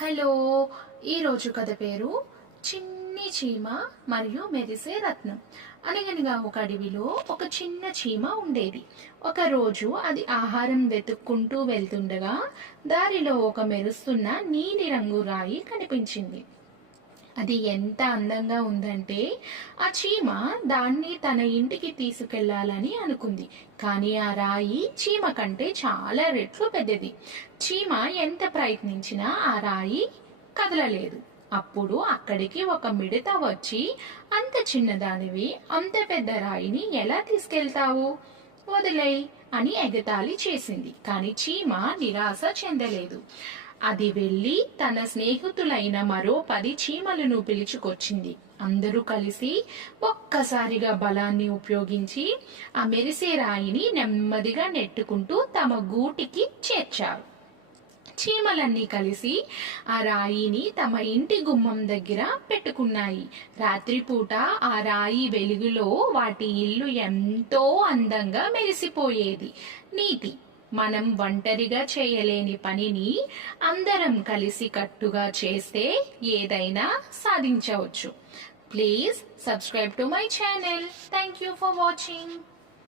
Hello, ఈరోజు కథ పేరు చిన్ని చీమ మరియు మెరిసే రత్నం. అనగనగా ఒక అడవిలో ఒక చిన్న చీమ ఉండేది. ఒకరోజు అది ఆహారం వెతుక్కుంటూ వెళ్తుండగా దారిలో ఒక మెరుస్తున్న నీలిరంగు రాయి కనిపించింది. అది ఎంత అందంగా ఉందంటే ఆ చీమ దాన్ని తన ఇంటికి తీసుకెళ్లాలని అనుకుంది. కానీ ఆ రాయి చీమ కంటే చాలా రెట్లు పెద్దది. చీమ ఎంత ప్రయత్నించినా ఆ రాయి కదలలేదు. అప్పుడు అక్కడికి ఒక మిడత వచ్చి, అంత చిన్నదానివి అంత పెద్ద రాయిని ఎలా తీసుకెళ్తావు, వదిలేయ్ అని ఎగతాళి చేసింది. కానీ చీమ నిరాశ చెందలేదు. అది వెళ్లి తన స్నేహితులైన మరో 10 చీమలను పిలుచుకొచ్చింది. అందరూ కలిసి ఒక్కసారిగా బలాన్ని ఉపయోగించి ఆ మెరిసే రాయిని నెమ్మదిగా నెట్టుకుంటూ తమ గూటికి చేర్చారు. చీమలన్నీ కలిసి ఆ రాయిని తమ ఇంటి గుమ్మం దగ్గర పెట్టుకున్నాయి. రాత్రిపూట ఆ రాయి వెలుగులో వాటి ఇల్లు ఎంతో అందంగా మెరిసిపోయేది. నీతి: మనం ఒంటరిగా చేయలేని పనిని అందరం కలిసి కట్టుగా చేస్తే ఏదైనా సాధించవచ్చు. Please subscribe to my channel. Thank you for watching.